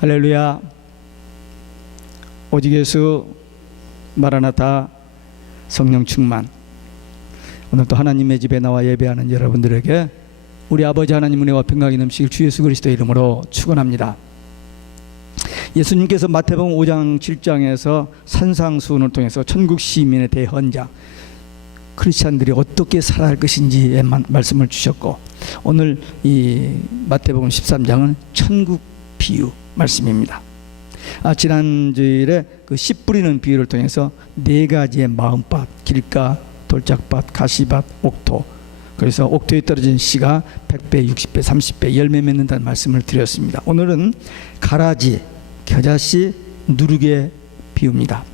할렐루야. 오직 예수, 마라나타, 성령 충만. 오늘도 하나님의 집에 나와 예배하는 여러분들에게 우리 아버지 하나님 은혜와 평강이 넘치길 주 예수 그리스도의 이름으로 축원합니다. 예수님께서 마태복음 5장 7장에서 산상수훈을 통해서 천국 시민의 대헌장, 크리스찬들이 어떻게 살아야 할 것인지에 말씀을 주셨고, 오늘 이 마태복음 13장은 천국 비유 말씀입니다. 지난 주일에 그 씨 뿌리는 비유를 통해서 네 가지의 마음밭, 길가, 돌짝밭, 가시밭, 옥토. 그래서 옥토에 떨어진 씨가 100배, 60배, 30배 열매 맺는다는 말씀을 드렸습니다. 오늘은 가라지, 겨자씨, 누룩의 비유입니다.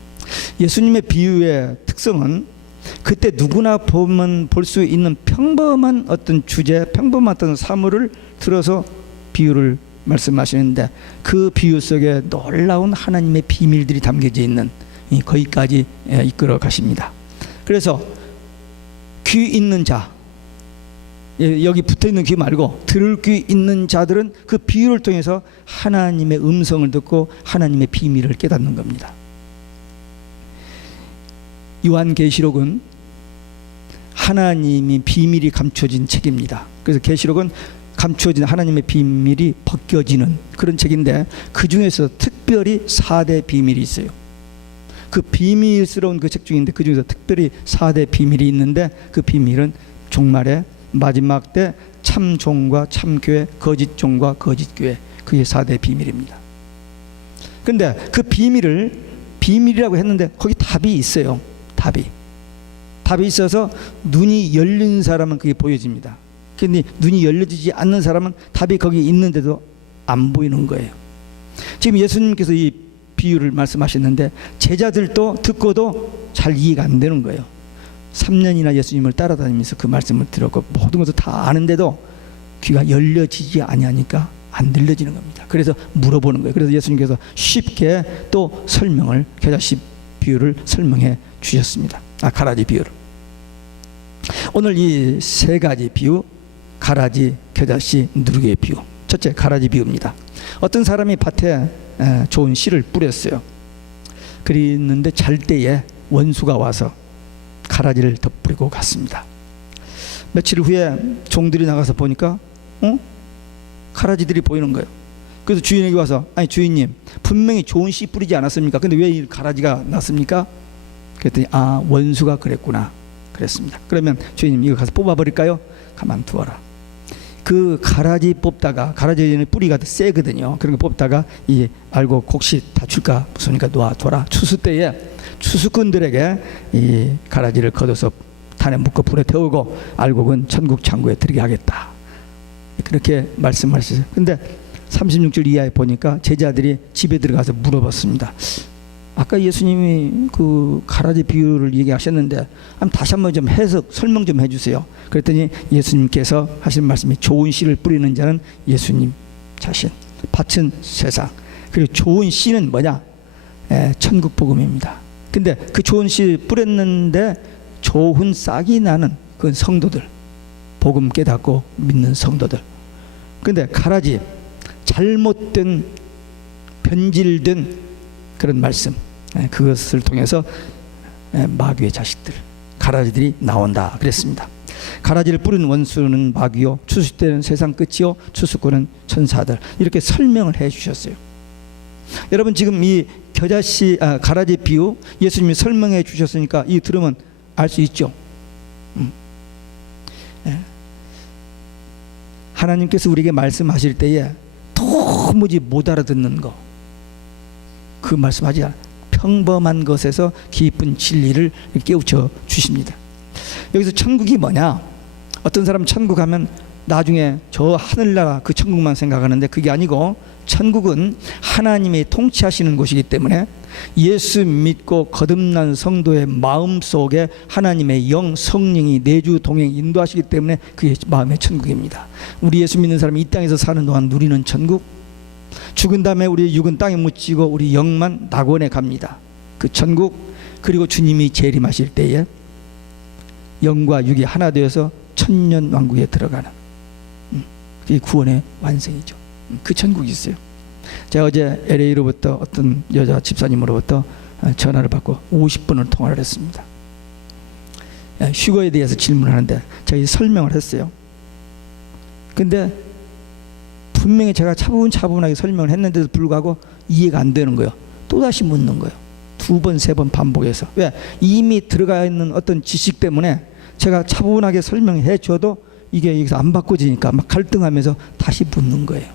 예수님의 비유의 특성은 그때 누구나 보면 볼 수 있는 평범한 어떤 주제, 평범한 어떤 사물을 들어서 비유를 말씀하시는데, 그 비유 속에 놀라운 하나님의 비밀들이 담겨져 있는 거기까지 이끌어 가십니다. 그래서 귀 있는 자, 여기 붙어있는 귀 말고 들을 귀 있는 자들은 그 비유를 통해서 하나님의 음성을 듣고 하나님의 비밀을 깨닫는 겁니다. 요한계시록은 하나님이 비밀이 감춰진 책입니다. 그래서 계시록은 감추어진 하나님의 비밀이 벗겨지는 그런 책인데, 그 중에서 특별히 4대 비밀이 있어요. 그 비밀스러운 그 책 중인데 그 중에서 특별히 4대 비밀이 있는데, 그 비밀은 종말의 마지막 때 참종과 참교회, 거짓종과 거짓교회, 그게 4대 비밀입니다. 그런데 그 비밀을 비밀이라고 했는데 거기 답이 있어요. 답이 있어서 눈이 열린 사람은 그게 보여집니다. 근데 눈이 열려지지 않는 사람은 답이 거기 있는데도 안 보이는 거예요. 지금 예수님께서 이 비유를 말씀하셨는데 제자들도 듣고도 잘 이해가 안 되는 거예요. 3년이나 예수님을 따라다니면서 그 말씀을 들었고 모든 것을 다 아는데도 귀가 열려지지 아니하니까 안 들려지는 겁니다. 그래서 물어보는 거예요. 그래서 예수님께서 쉽게 또 설명을, 겨자씨 비유를 설명해 주셨습니다. 가라지 비유를. 오늘 이 세 가지 비유, 가라지, 겨자씨, 누룩의 비유. 첫째, 가라지 비유입니다. 어떤 사람이 밭에 좋은 씨를 뿌렸어요. 그랬는데 잘 때에 원수가 와서 가라지를 덧뿌리고 갔습니다. 며칠 후에 종들이 나가서 보니까 가라지들이 보이는 거예요. 그래서 주인에게 와서, 아니 주인님, 분명히 좋은 씨 뿌리지 않았습니까? 근데 왜 이 가라지가 났습니까? 그랬더니 원수가 그랬구나 그랬습니다. 그러면 주인님, 이거 가서 뽑아버릴까요? 가만 두어라. 그 가라지 뽑다가, 가라지는 뿌리가 세거든요. 그런 거 뽑다가 이 알고 곡식 다출까 무서우니까 놓아둬라. 추수 때에 추수꾼들에게 이 가라지를 걷어서 탄에 묶어 불에 태우고 알곡은 천국 창고에 들게 하겠다, 그렇게 말씀하셨어요. 근데 36절 이하에 보니까 제자들이 집에 들어가서 물어봤습니다. 아까 예수님이 그 가라지 비유를 얘기하셨는데 다시 한번 좀 해석, 설명 좀 해주세요. 그랬더니 예수님께서 하신 말씀이, 좋은 씨를 뿌리는 자는 예수님 자신, 밭은 세상, 그리고 좋은 씨는 뭐냐? 천국 복음입니다. 근데 그 좋은 씨 뿌렸는데 좋은 싹이 나는 그 성도들, 복음 깨닫고 믿는 성도들. 근데 가라지, 잘못된 변질된 그런 말씀, 그것을 통해서 마귀의 자식들, 가라지들이 나온다 그랬습니다. 가라지를 뿌린 원수는 마귀요, 추수 때는 세상 끝이요, 추수꾼은 천사들, 이렇게 설명을 해 주셨어요. 여러분, 지금 이 겨자씨, 가라지 비유 예수님이 설명해 주셨으니까 이 들으면 알 수 있죠. 하나님께서 우리에게 말씀하실 때에 도무지 못 알아듣는 거, 그 말씀하지 않아요. 평범한 것에서 깊은 진리를 깨우쳐 주십니다. 여기서 천국이 뭐냐? 어떤 사람은 천국 하면 나중에 저 하늘나라 그 천국만 생각하는데 그게 아니고, 천국은 하나님이 통치하시는 곳이기 때문에 예수 믿고 거듭난 성도의 마음 속에 하나님의 영, 성령이 내주 동행 인도하시기 때문에 그게 마음의 천국입니다. 우리 예수 믿는 사람이 이 땅에서 사는 동안 누리는 천국, 죽은 다음에 우리 육은 땅에 묻히고 우리 영만 낙원에 갑니다. 그 천국, 그리고 주님이 재림하실 때에 영과 육이 하나 되어서 천년 왕국에 들어가는, 그게 구원의 완성이죠. 그 천국이 있어요. 제가 어제 LA로부터 어떤 여자 집사님으로부터 전화를 받고 50분을 통화를 했습니다. 휴거에 대해서 질문하는데 제가 설명을 했어요. 근데 분명히 제가 차분차분하게 설명을 했는데도 불구하고 이해가 안 되는 거예요. 또다시 묻는 거예요. 2번, 3번 반복해서. 왜? 이미 들어가 있는 어떤 지식 때문에 제가 차분하게 설명해 줘도 이게 여기서 안 바꿔지니까 막 갈등하면서 다시 묻는 거예요.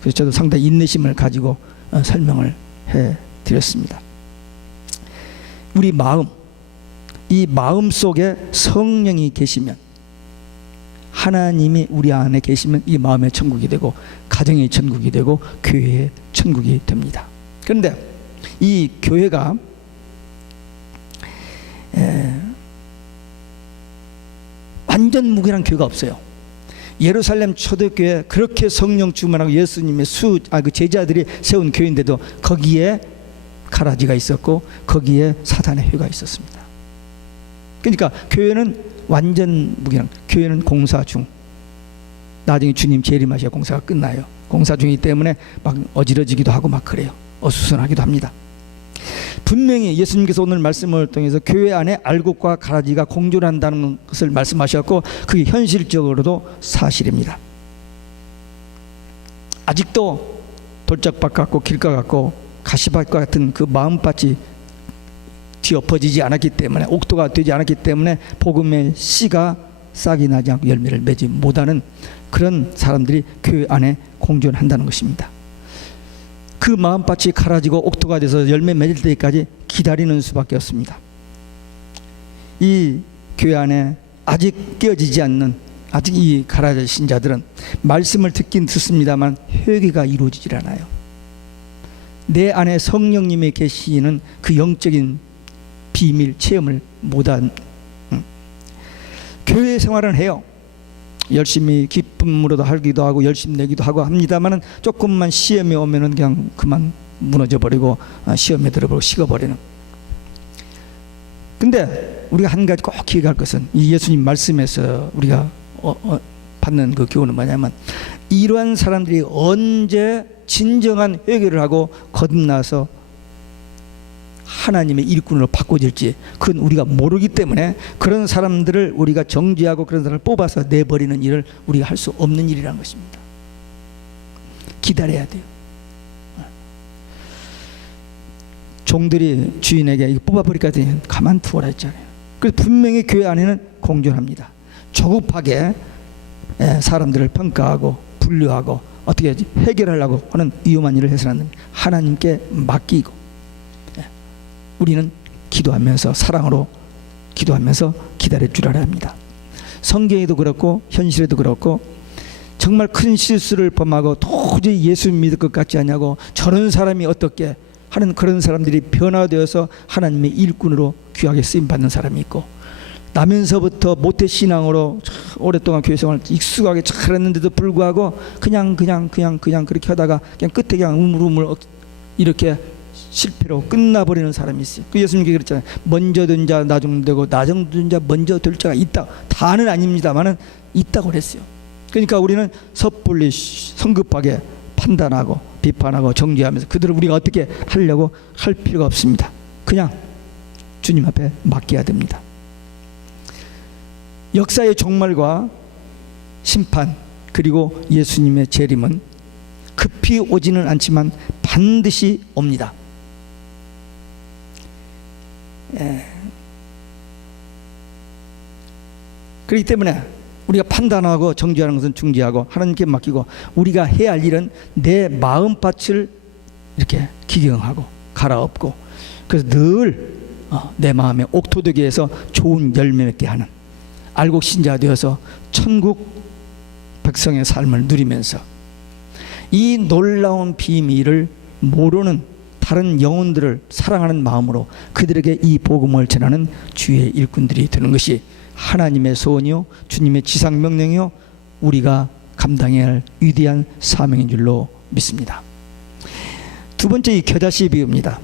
그래서 저도 상당히 인내심을 가지고 설명을 해 드렸습니다. 우리 마음, 이 마음 속에 성령이 계시면, 하나님이 우리 안에 계시면 이 마음의 천국이 되고 가정의 천국이 되고 교회의 천국이 됩니다. 그런데 이 교회가 완전 무결한 교회가 없어요. 예루살렘 초대교회 그렇게 성령 충만하고 예수님의 그 제자들이 세운 교회인데도 거기에 가라지가 있었고 거기에 사단의 회가 있었습니다. 그러니까 교회는 완전 무결한, 교회는 공사 중. 나중에 주님 재림하셔야 공사가 끝나요. 공사 중이기 때문에 막 어지러지기도 하고 막 그래요. 어수선하기도 합니다. 분명히 예수님께서 오늘 말씀을 통해서 교회 안에 알곡과 가라지가 공존한다는 것을 말씀하셨고 그게 현실적으로도 사실입니다. 아직도 돌짝밭 같고 길가 같고 가시밭과 같은 그 마음밭이 뒤엎어지지 않았기 때문에, 옥토가 되지 않았기 때문에 복음의 씨가 싹이 나지 않고 열매를 맺지 못하는 그런 사람들이 교회 안에 공존한다는 것입니다. 그 마음밭이 갈아지고 옥토가 돼서 열매 맺을 때까지 기다리는 수밖에 없습니다. 이 교회 안에 아직 깨어지지 않는, 아직 이 갈아진 자들은 말씀을 듣긴 듣습니다만 회개가 이루어지질 않아요. 내 안에 성령님이 계시는 그 영적인 비밀 체험을 못한 교회 생활은 해요. 열심히 기쁨으로도 하기도 하고 열심히 내기도 하고 합니다만은 조금만 시험이 오면은 그냥 그만 무너져 버리고 시험에 들어버리고 식어버리는. 근데 우리가 한 가지 꼭 기억할 것은 이 예수님 말씀에서 우리가 받는 그 교훈은 뭐냐면, 이러한 사람들이 언제 진정한 회개를 하고 거듭나서 하나님의 일꾼으로 바꿔질지 그건 우리가 모르기 때문에 그런 사람들을 우리가 정죄하고 그런 사람을 뽑아서 내버리는 일을 우리가 할 수 없는 일이라는 것입니다. 기다려야 돼요. 종들이 주인에게 이거 뽑아버릴까 했더니 가만 두어라 했잖아요. 그래서 분명히 교회 안에는 공존합니다. 조급하게 사람들을 평가하고 분류하고 어떻게 해결하려고 하는 위험한 일을 해서는 하나님께 맡기고, 우리는 기도하면서 사랑으로 기도하면서 기다릴 줄 알아야 합니다. 성경에도 그렇고 현실에도 그렇고 정말 큰 실수를 범하고 도저히 예수 믿을 것 같지 않냐고 저런 사람이 어떻게 하는 그런 사람들이 변화되어서 하나님의 일꾼으로 귀하게 쓰임받는 사람이 있고, 나면서부터 모태신앙으로 오랫동안 교회 생활을 익숙하게 잘했는데도 불구하고 그냥 그렇게 하다가 그냥 끝에 그냥 우물우물 이렇게 실패로 끝나버리는 사람이 있어요. 그 예수님께 그랬잖아요. 먼저 된 자 나중 되고 나중 된 자 먼저 될 자가 있다. 다는 아닙니다만은 있다고 그랬어요. 그러니까 우리는 섣불리 성급하게 판단하고 비판하고 정죄하면서 그들을 우리가 어떻게 하려고 할 필요가 없습니다. 그냥 주님 앞에 맡겨야 됩니다. 역사의 종말과 심판 그리고 예수님의 재림은 급히 오지는 않지만 반드시 옵니다. 그렇기 때문에 우리가 판단하고 정죄하는 것은 중지하고 하나님께 맡기고, 우리가 해야 할 일은 내 마음밭을 이렇게 기경하고 갈아엎고, 그래서 늘 내 마음에 옥토되게 해서 좋은 열매 맺게 하는 알곡 신자 되어서 천국 백성의 삶을 누리면서 이 놀라운 비밀을 모르는 다른 영혼들을 사랑하는 마음으로 그들에게 이 복음을 전하는 주의 일꾼들이 되는 것이 하나님의 소원이요 주님의 지상명령이요 우리가 감당해야 할 위대한 사명인 줄로 믿습니다. 두 번째, 이 겨자씨 비유입니다.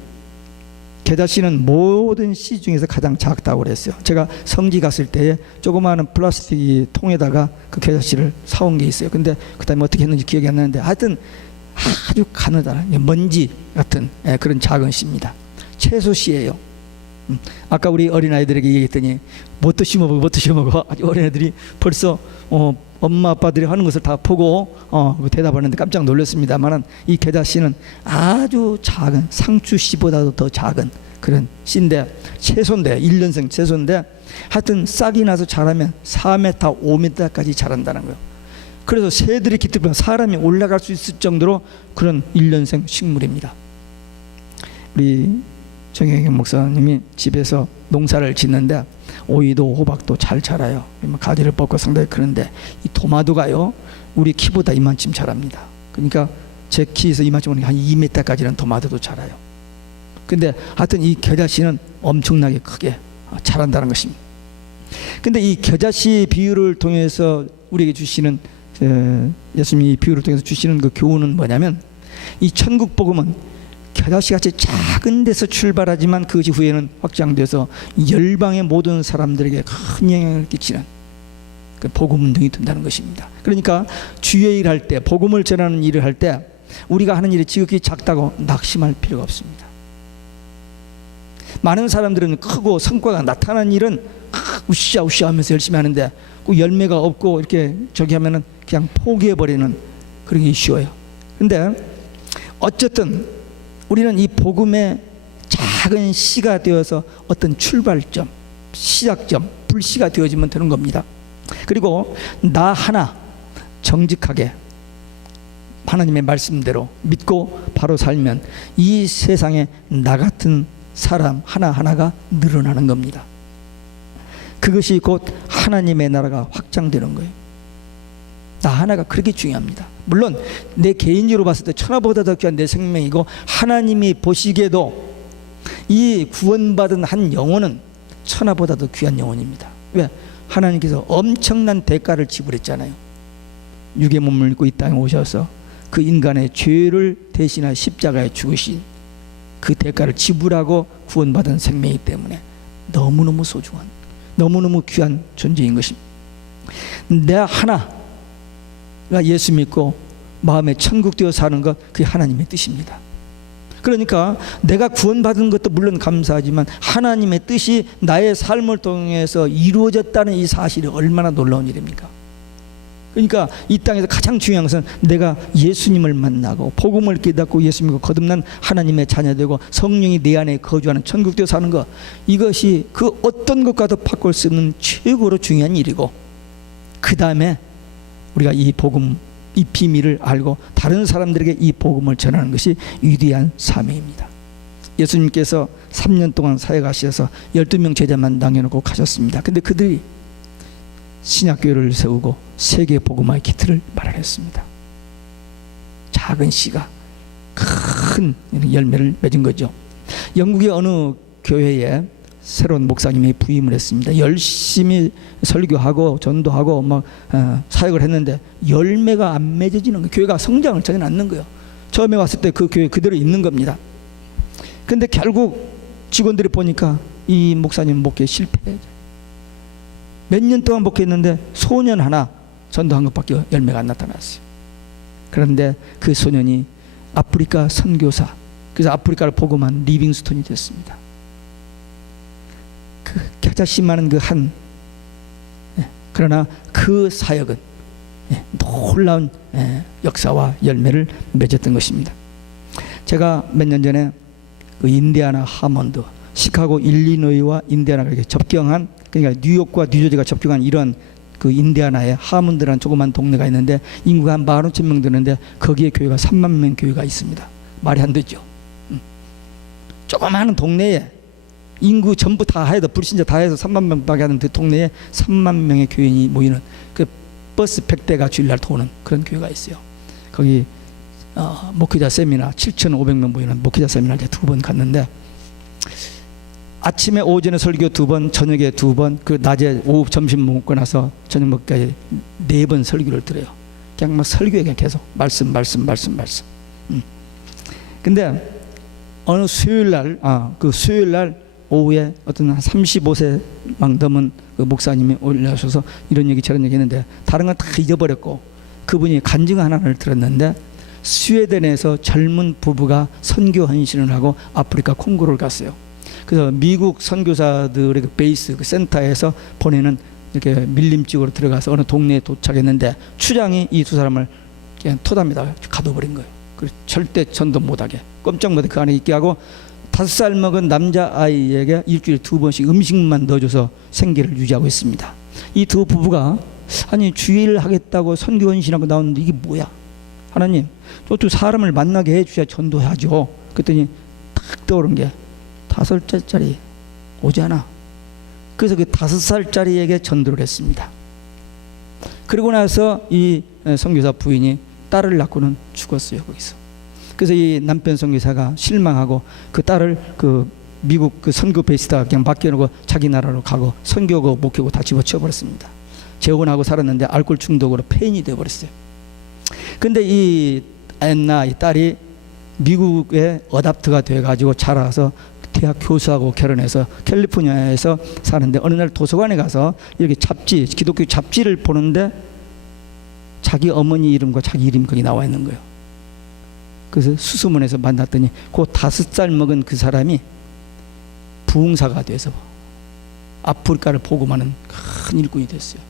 겨자씨는 모든 씨 중에서 가장 작다고 그랬어요. 제가 성지 갔을 때에 조그마한 플라스틱 통에다가 그 겨자씨를 사온 게 있어요. 근데 그 다음에 어떻게 했는지 기억이 안 나는데 하여튼 아주 가느다란 먼지 같은 그런 작은 씨입니다. 채소 씨예요. 아까 우리 어린아이들에게 얘기했더니 뭣도 심어보고 뭣도 심어보고 어린아이들이 벌써 엄마 아빠들이 하는 것을 다 보고 대답하는데 깜짝 놀랐습니다만, 이 겨자씨는 아주 작은 상추 씨보다도 더 작은 그런 씨인데, 채소인데 1년생 채소인데 하여튼 싹이 나서 자라면 4m 5m까지 자란다는 거예요. 그래서 새들이 깃들면 사람이 올라갈 수 있을 정도로 그런 1년생 식물입니다. 우리 정혜경 목사님이 집에서 농사를 짓는데 오이도 호박도 잘 자라요. 가지를 뻗고 상당히 크는데, 이 토마토가요 우리 키보다 이만큼 자랍니다. 그러니까 제 키에서 이만큼 한 2m까지는 토마토도 자라요. 근데 하여튼 이 겨자씨는 엄청나게 크게 자란다는 것입니다. 근데 이 겨자씨 비유를 통해서 우리에게 주시는, 예수님이 이 비유를 통해서 주시는 그 교훈은 뭐냐면, 이 천국 복음은 겨자씨같이 작은 데서 출발하지만 그것이 후에는 확장돼서 열방의 모든 사람들에게 큰 영향을 끼치는 그 복음 운동이 된다는 것입니다. 그러니까 주의 일할 때, 복음을 전하는 일을 할 때 우리가 하는 일이 지극히 작다고 낙심할 필요가 없습니다. 많은 사람들은 크고 성과가 나타나는 일은 우쌰우쌰 하면서 열심히 하는데 그 열매가 없고 이렇게 저기 하면은 그냥 포기해버리는 그런 게 쉬워요. 근데 어쨌든 우리는 이 복음의 작은 씨가 되어서 어떤 출발점, 시작점, 불씨가 되어지면 되는 겁니다. 그리고 나 하나 정직하게 하나님의 말씀대로 믿고 바로 살면 이 세상에 나 같은 사람 하나하나가 늘어나는 겁니다. 그것이 곧 하나님의 나라가 확장되는 거예요. 나 하나가 그렇게 중요합니다. 물론 내 개인적으로 봤을 때 천하보다 더 귀한 내 생명이고, 하나님이 보시기에도 이 구원받은 한 영혼은 천하보다 더 귀한 영혼입니다. 왜? 하나님께서 엄청난 대가를 지불했잖아요. 육의 몸을 입고 이 땅에 오셔서 그 인간의 죄를 대신하여 십자가에 죽으신 그 대가를 지불하고 구원받은 생명이기 때문에 너무너무 소중한, 너무너무 귀한 존재인 것입니다. 내 하나가 예수 믿고 마음에 천국 되어 사는 것, 그게 하나님의 뜻입니다. 그러니까 내가 구원받은 것도 물론 감사하지만 하나님의 뜻이 나의 삶을 통해서 이루어졌다는 이 사실이 얼마나 놀라운 일입니까? 그러니까 이 땅에서 가장 중요한 것은 내가 예수님을 만나고 복음을 깨닫고 예수님과 거듭난 하나님의 자녀되고 성령이 내 안에 거주하는 천국 되어 사는 것, 이것이 그 어떤 것과도 바꿀 수 없는 최고로 중요한 일이고, 그 다음에 우리가 이 복음, 이 비밀을 알고 다른 사람들에게 이 복음을 전하는 것이 위대한 사명입니다. 예수님께서 3년 동안 사역하셔서 12명 제자만 남겨놓고 가셨습니다. 근데 그들이 신약교회를 세우고 세계 복음화의 기틀을 마련했습니다. 작은 씨가 큰 열매를 맺은 거죠. 영국의 어느 교회에 새로운 목사님이 부임을 했습니다. 열심히 설교하고 전도하고 막 사역을 했는데 열매가 안 맺어지는 거예요. 교회가 성장을 전혀 않는 거예요. 처음에 왔을 때 그 교회 그대로 있는 겁니다. 근데 결국 직원들이 보니까 이 목사님 목회 실패해요. 몇 년 동안 목회했는데 소년 하나 전도한 것밖에 열매가 안 나타났어요. 그런데 그 소년이 아프리카 선교사, 그래서 아프리카를 복음한 리빙스톤이 됐습니다. 그 겨자씨만한 그 한, 그러나 그 사역은 놀라운 역사와 열매를 맺었던 것입니다. 제가 몇 년 전에 그 인디애나 하몬드, 시카고 일리노이와 인디애나가 이렇게 접경한, 그러니까 뉴욕과 뉴저지가 접경한 이런 그 인디애나에 하몬드라는 조그만 동네가 있는데 인구가 한 15,000명 되는데 거기에 교회가 3만 명 교회가 있습니다. 말이 안 되죠. 조그마한 동네에 인구 전부 다 해도 불신자 다 해서 3만 명밖에 하는 그 동네에 3만 명의 교인이 모이는 그 버스 100대가 주일날 도는 그런 교회가 있어요. 거기 목회자 세미나 7,500명 모이는 목회자 세미나 이제 2번 갔는데, 아침에 오전에 설교 2번, 저녁에 2번, 그 낮에 오후 점심 먹고 나서 저녁 먹기까지 4번 설교를 들어요. 그냥 막 설교에 그냥 계속 말씀. 근데 어느 수요일날, 그 수요일날 오후에 어떤 한 35세 막 넘은 그 목사님이 올라오셔서 이런 얘기 저런 얘기 했는데 다른 건 다 잊어버렸고, 그분이 간증 하나를 들었는데 스웨덴에서 젊은 부부가 선교 헌신을 하고 아프리카 콩고를 갔어요. 그래서 미국 선교사들의 그 베이스 그 센터에서 보내는 이렇게 밀림집으로 들어가서 어느 동네에 도착했는데 추장이 이 두 사람을 그냥 토담에다가 가둬버린 거예요. 그래서 절대 전도 못하게 꼼짝 못하게 그 안에 있게 하고 5살 먹은 남자아이에게 일주일에 2번씩 음식만 넣어줘서 생계를 유지하고 있습니다. 이 두 부부가 아니 주일 하겠다고 선교 헌신하고 나오는데 이게 뭐야? 하나님 또 사람을 만나게 해주셔야 전도하죠. 그랬더니 딱 떠오른 게 5살짜리 오잖아. 그래서 그 5살짜리에게 전도를 했습니다. 그리고 나서 이 선교사 부인이 딸을 낳고는 죽었어요. 거기서. 그래서 이 남편 선교사가 실망하고 그 딸을 그 미국 그 선교 베이스다 그냥 맡겨놓고 자기 나라로 가고 선교고 목회고 다 집어치워버렸습니다. 재혼하고 살았는데 알코올 중독으로 폐인이 되어버렸어요. 근데 이 앤나 이 딸이 미국에 어답트가 돼가지고 자라서 대학 교수하고 결혼해서 캘리포니아에서 사는데 어느 날 도서관에 가서 이렇게 잡지, 기독교 잡지를 보는데 자기 어머니 이름과 자기 이름이 거기 나와 있는 거예요. 그래서 수소문에서 만났더니 그 5살 먹은 그 사람이 부흥사가 돼서 아프리카를 복음하는 큰 일꾼이 됐어요.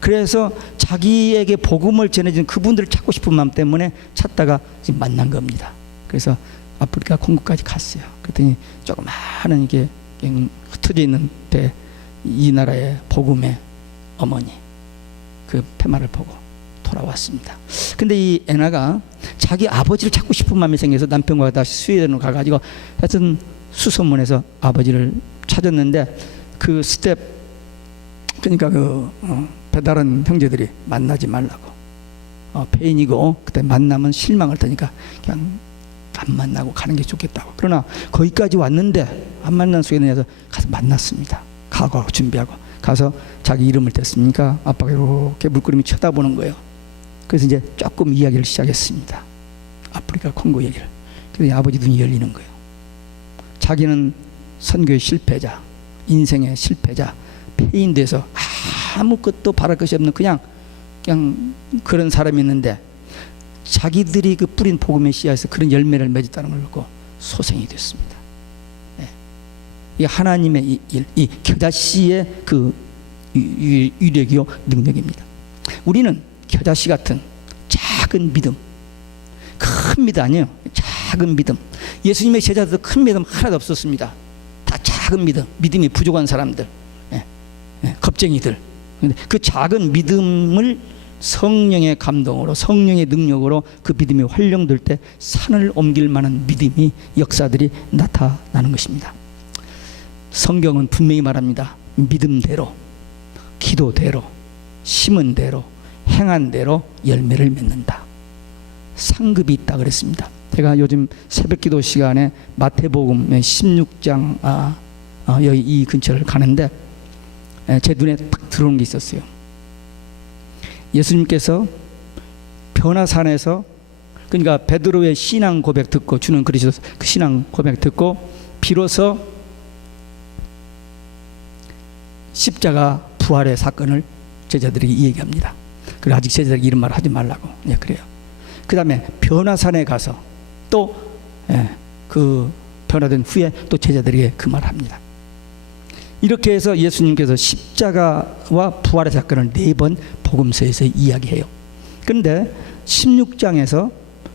그래서 자기에게 복음을 전해준 그분들을 찾고 싶은 마음 때문에 찾다가 지금 만난 겁니다. 그래서 아프리카 콩고까지 갔어요. 그랬더니 조그마한 이게 흩어져 있는 데 이 나라의 복음의 어머니 그 팻말을 보고 돌아왔습니다. 근데 이 애나가 자기 아버지를 찾고 싶은 마음이 생겨서 남편과 다시 스웨덴으로 가가지고 하여튼 수소문에서 아버지를 찾았는데 그 스텝 그러니까 그 배다른 형제들이 만나지 말라고 폐인이고 그때 만나면 실망할 테니까 그냥 안 만나고 가는 게 좋겠다고. 그러나 거기까지 왔는데 안 만난 스웨덴에서 가서 만났습니다. 가고 준비하고 가서 자기 이름을 댔으니까 아빠가 이렇게 물끄러미 쳐다보는 거예요. 그래서 이제 조금 이야기를 시작했습니다. 아프리카 콩고 얘기를. 그래서 아버지 눈이 열리는 거예요. 자기는 선교의 실패자, 인생의 실패자, 폐인돼서 아무것도 바랄 것이 없는 그냥 그런 사람이 있는데 자기들이 그 뿌린 복음의 씨앗에서 그런 열매를 맺었다는 걸 알고 소생이 됐습니다. 네. 이 하나님의 이 겨자씨의 그 위력이요 능력입니다. 우리는 겨자씨 같은 작은 믿음, 큰 믿음 아니에요. 작은 믿음. 예수님의 제자들도 큰 믿음 하나도 없었습니다. 다 작은 믿음, 믿음이 부족한 사람들, 겁쟁이들. 그 작은 믿음을 성령의 감동으로 성령의 능력으로 그 믿음이 활용될 때 산을 옮길 만한 믿음이 역사들이 나타나는 것입니다. 성경은 분명히 말합니다. 믿음대로, 기도대로, 심은 대로, 행한 대로 열매를 맺는다. 상급이 있다 그랬습니다. 제가 요즘 새벽기도 시간에 마태복음 16장 여기 이 근처를 가는데 제 눈에 딱 들어오는 게 있었어요. 예수님께서 변화산에서 그러니까 베드로의 신앙 고백 듣고 주는 그리스도 그 신앙 고백 듣고 비로소 십자가 부활의 사건을 제자들에게 이야기합니다. 그리고 아직 제자들에게 이런 말 하지 말라고. 예, 그래요. 그 다음에 변화산에 가서 또 그 변화된 후에 또 제자들에게 그 말 합니다. 이렇게 해서 예수님께서 십자가와 부활의 사건을 4번 복음서에서 이야기해요. 그런데 16장에서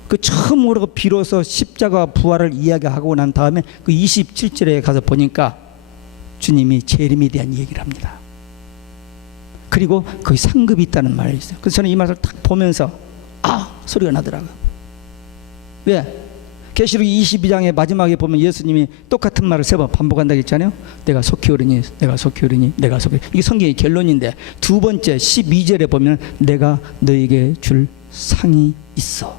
그 처음으로 비로소 십자가와 부활을 이야기하고 난 다음에 그 27절에 가서 보니까 주님이 재림에 대한 얘기를 합니다. 그리고 거기 상급이 있다는 말이 있어요. 그래서 저는 이 말을 딱 보면서 소리가 나더라고요. 왜? 계시록 22장의 마지막에 보면 예수님이 똑같은 말을 3번 반복한다고 했잖아요. 내가 속히 오르니, 내가 속히 오르니, 내가 속히 오르니. 이게 성경의 결론인데 두 번째 12절에 보면 내가 너에게 줄 상이 있어.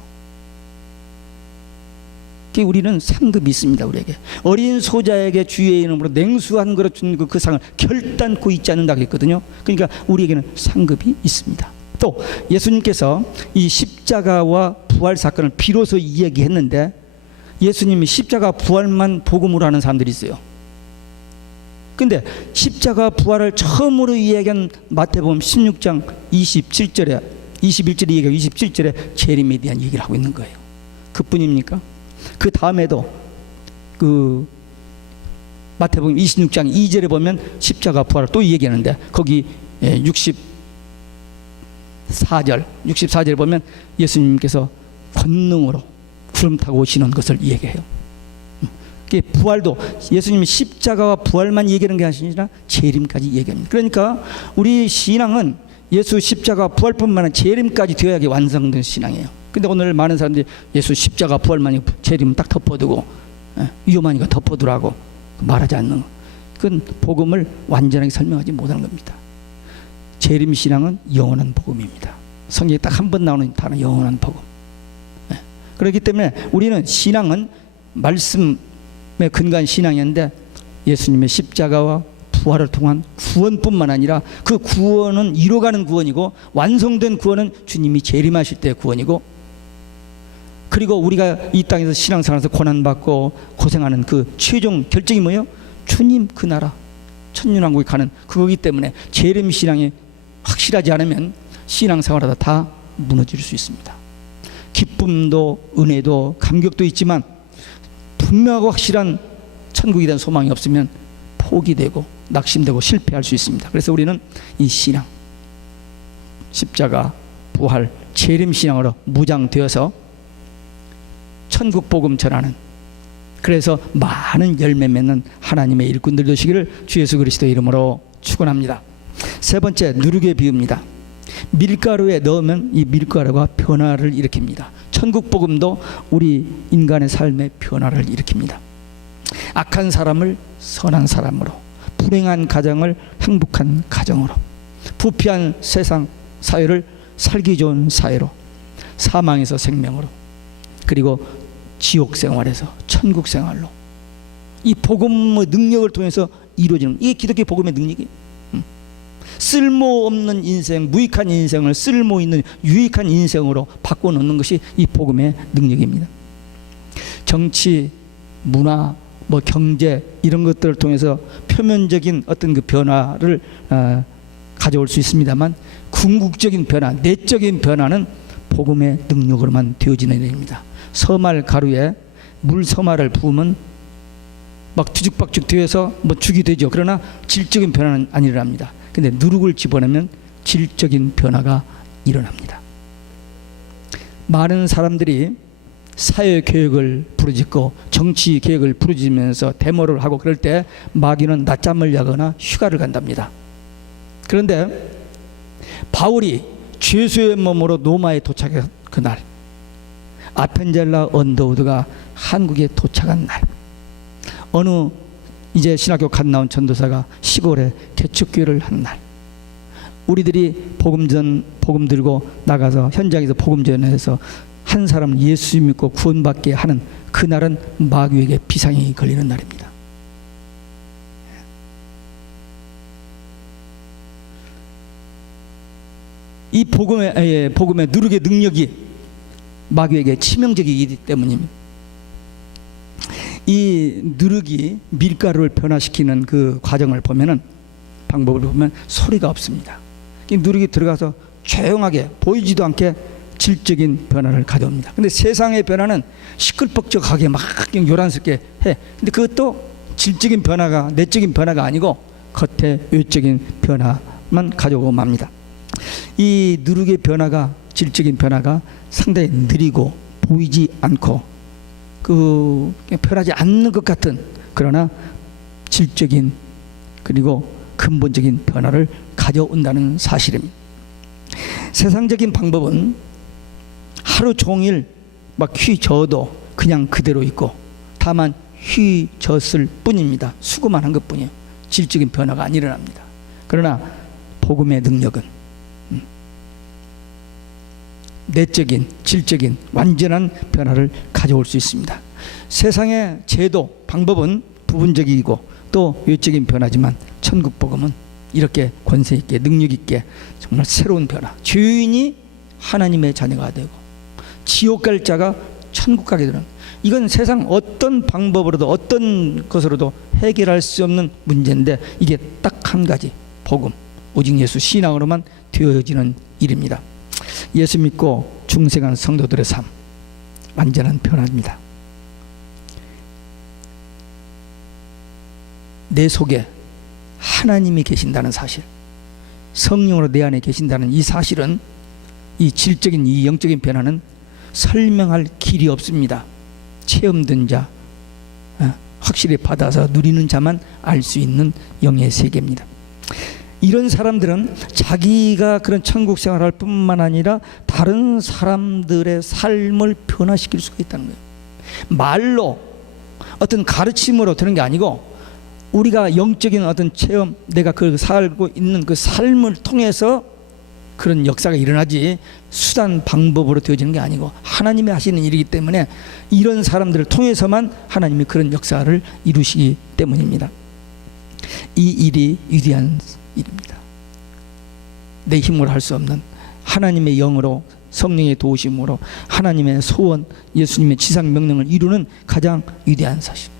우리는 상급이 있습니다. 우리에게 어린 소자에게 주의 이름으로 냉수한 그릇 준 그 상을 결단코 잊지 않는다고 했거든요. 그러니까 우리에게는 상급이 있습니다. 또 예수님께서 이 십자가와 부활 사건을 비로소 이야기했는데 예수님이 십자가 부활만 복음으로 하는 사람들이 있어요. 근데 십자가 부활을 처음으로 이야기한 마태복음 16장 27절에 21절에 얘기하고 27절에 재림에 대한 얘기를 하고 있는 거예요. 그뿐입니까? 그 다음에도 그 마태복음 26장 2절에 보면 십자가 부활을 또 얘기하는데 거기 64절에 보면 예수님께서 권능으로 구름 타고 오시는 것을 얘기해요. 부활도 예수님이 십자가와 부활만 얘기하는 게 아니라 재림까지 얘기합니다. 그러니까 우리 신앙은 예수 십자가 부활뿐만 아니라 재림까지 되어야 완성된 신앙이에요. 근데 오늘 많은 사람들이 예수 십자가 부활만 재림 딱 덮어두고 위험하니까 덮어두라고 말하지 않는 것, 그건 복음을 완전하게 설명하지 못하는 겁니다. 재림 신앙은 영원한 복음입니다. 성경에 딱 한 번 나오는 단어 영원한 복음. 그렇기 때문에 우리는 신앙은 말씀에 근거한 신앙이었는데 예수님의 십자가와 부활을 통한 구원뿐만 아니라 그 구원은 이뤄가는 구원이고 완성된 구원은 주님이 재림하실 때의 구원이고, 그리고 우리가 이 땅에서 신앙생활에서 고난받고 고생하는 그 최종 결정이 뭐예요? 주님 그 나라 천년왕국에 가는 그거기 때문에 재림 신앙이 확실하지 않으면 신앙생활하다 다 무너질 수 있습니다. 기쁨도 은혜도 감격도 있지만 분명하고 확실한 천국에 대한 소망이 없으면 포기되고 낙심되고 실패할 수 있습니다. 그래서 우리는 이 신앙, 십자가, 부활, 재림 신앙으로 무장되어서 천국 복음 전하는, 그래서 많은 열매 맺는 하나님의 일꾼들 되시기를 주 예수 그리스도의 이름으로 축원합니다. 세 번째, 누룩의 비유입니다. 밀가루에 넣으면 이 밀가루가 변화를 일으킵니다. 천국 복음도 우리 인간의 삶의 변화를 일으킵니다. 악한 사람을 선한 사람으로, 불행한 가정을 행복한 가정으로, 부패한 세상 사회를 살기 좋은 사회로, 사망에서 생명으로, 그리고 지옥 생활에서 천국 생활로, 이 복음의 능력을 통해서 이루어지는, 이게 기독교 복음의 능력이에요. 쓸모없는 인생, 무익한 인생을 쓸모있는 유익한 인생으로 바꿔놓는 것이 이 복음의 능력입니다. 정치, 문화, 경제 이런 것들을 통해서 표면적인 어떤 그 변화를 가져올 수 있습니다만, 궁극적인 변화, 내적인 변화는 복음의 능력으로만 되어지는 일입니다. 서말 가루에 물 서말을 부으면 막 뒤죽박죽 되어서 죽이 되죠. 그러나 질적인 변화는 안 일어납니다. 근데 누룩을 집어넣으면 질적인 변화가 일어납니다. 많은 사람들이 사회개혁을 부르짖고 정치개혁을 부르짖으면서 데모를 하고 그럴 때 마귀는 낮잠을 자거나 휴가를 간답니다. 그런데 바울이 죄수의 몸으로 로마에 도착한 그날, 아펜젤라 언더우드가 한국에 도착한 날, 어느 이제 신학교 갓 나온 전도사가 시골에 개척교회를 한 날, 우리들이 복음 들고 나가서 현장에서 복음 전해서 한 사람 예수 믿고 구원받게 하는 그날은 마귀에게 비상이 걸리는 날입니다. 이 복음의 누룩의 능력이 마귀에게 치명적이기 때문입니다. 이 누룩이 밀가루를 변화시키는 그 과정을 보면은, 방법을 보면 소리가 없습니다. 이 누룩이 들어가서 조용하게 보이지도 않게 질적인 변화를 가져옵니다. 근데 세상의 변화는 시끌벅적하게 막 요란스럽게 해. 근데 그것도 질적인 변화가, 내적인 변화가 아니고 겉에 외적인 변화만 가져오고 맙니다. 이 누룩의 변화가, 질적인 변화가 상당히 느리고 보이지 않고 변하지 않는 것 같은, 그러나 질적인 그리고 근본적인 변화를 가져온다는 사실입니다. 세상적인 방법은 하루 종일 막 휘저어도 그냥 그대로 있고, 다만 휘졌을 뿐입니다. 수고만 한 것뿐이에요. 질적인 변화가 안 일어납니다. 그러나 복음의 능력은 내적인, 질적인 완전한 변화를 가져올 수 있습니다. 세상의 제도, 방법은 부분적이고 또 외적인 변화지만 천국 복음은 이렇게 권세 있게, 능력 있게 정말 새로운 변화, 죄인이 하나님의 자녀가 되고 지옥 갈 자가 천국 가게 되는, 이건 세상 어떤 방법으로도 어떤 것으로도 해결할 수 없는 문제인데, 이게 딱 한 가지, 복음, 오직 예수 신앙으로만 되어지는 일입니다. 예수 믿고 중생한 성도들의 삶, 완전한 변화입니다. 내 속에 하나님이 계신다는 사실, 성령으로 내 안에 계신다는 이 사실은, 이 질적인 이 영적인 변화는 설명할 길이 없습니다. 체험된 자, 확실히 받아서 누리는 자만 알 수 있는 영의 세계입니다. 이런 사람들은 자기가 그런 천국 생활할 뿐만 아니라 다른 사람들의 삶을 변화시킬 수가 있다는 거예요. 말로 어떤 가르침으로 되는 게 아니고, 우리가 영적인 어떤 체험, 내가 그 살고 있는 그 삶을 통해서 그런 역사가 일어나지, 수단 방법으로 되어지는 게 아니고 하나님이 하시는 일이기 때문에 이런 사람들을 통해서만 하나님이 그런 역사를 이루시기 때문입니다. 이 일이 위대한 일입니다. 내 힘으로 할 수 없는 하나님의 영으로, 성령의 도우심으로 하나님의 소원, 예수님의 지상 명령을 이루는 가장 위대한 사실.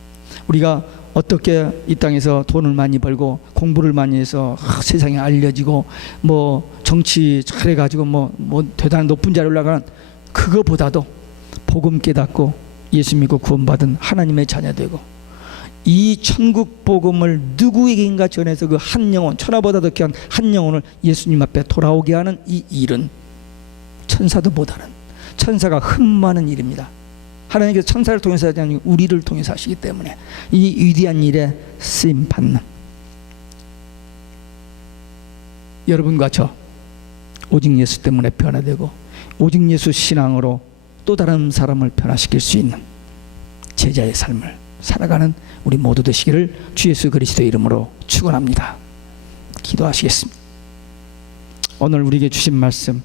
우리가 어떻게 이 땅에서 돈을 많이 벌고 공부를 많이 해서 세상에 알려지고 뭐 정치 잘해가지고 뭐 대단한 높은 자리에 올라가는, 그거보다도 복음 깨닫고 예수 믿고 구원받은 하나님의 자녀 되고, 이 천국 복음을 누구에게인가 전해서 그 한 영혼, 천하보다도 귀한 한 영혼을 예수님 앞에 돌아오게 하는 이 일은 천사도 못하는, 천사가 흠모하는 일입니다. 하나님께서 천사를 통해서 하지 않고 우리를 통해서 하시기 때문에 이 위대한 일에 쓰임 받는 여러분과 저, 오직 예수 때문에 변화되고 오직 예수 신앙으로 또 다른 사람을 변화시킬 수 있는 제자의 삶을 살아가는 우리 모두 되시기를 주 예수 그리스도의 이름으로 축원합니다. 기도하시겠습니다. 오늘 우리에게 주신 말씀,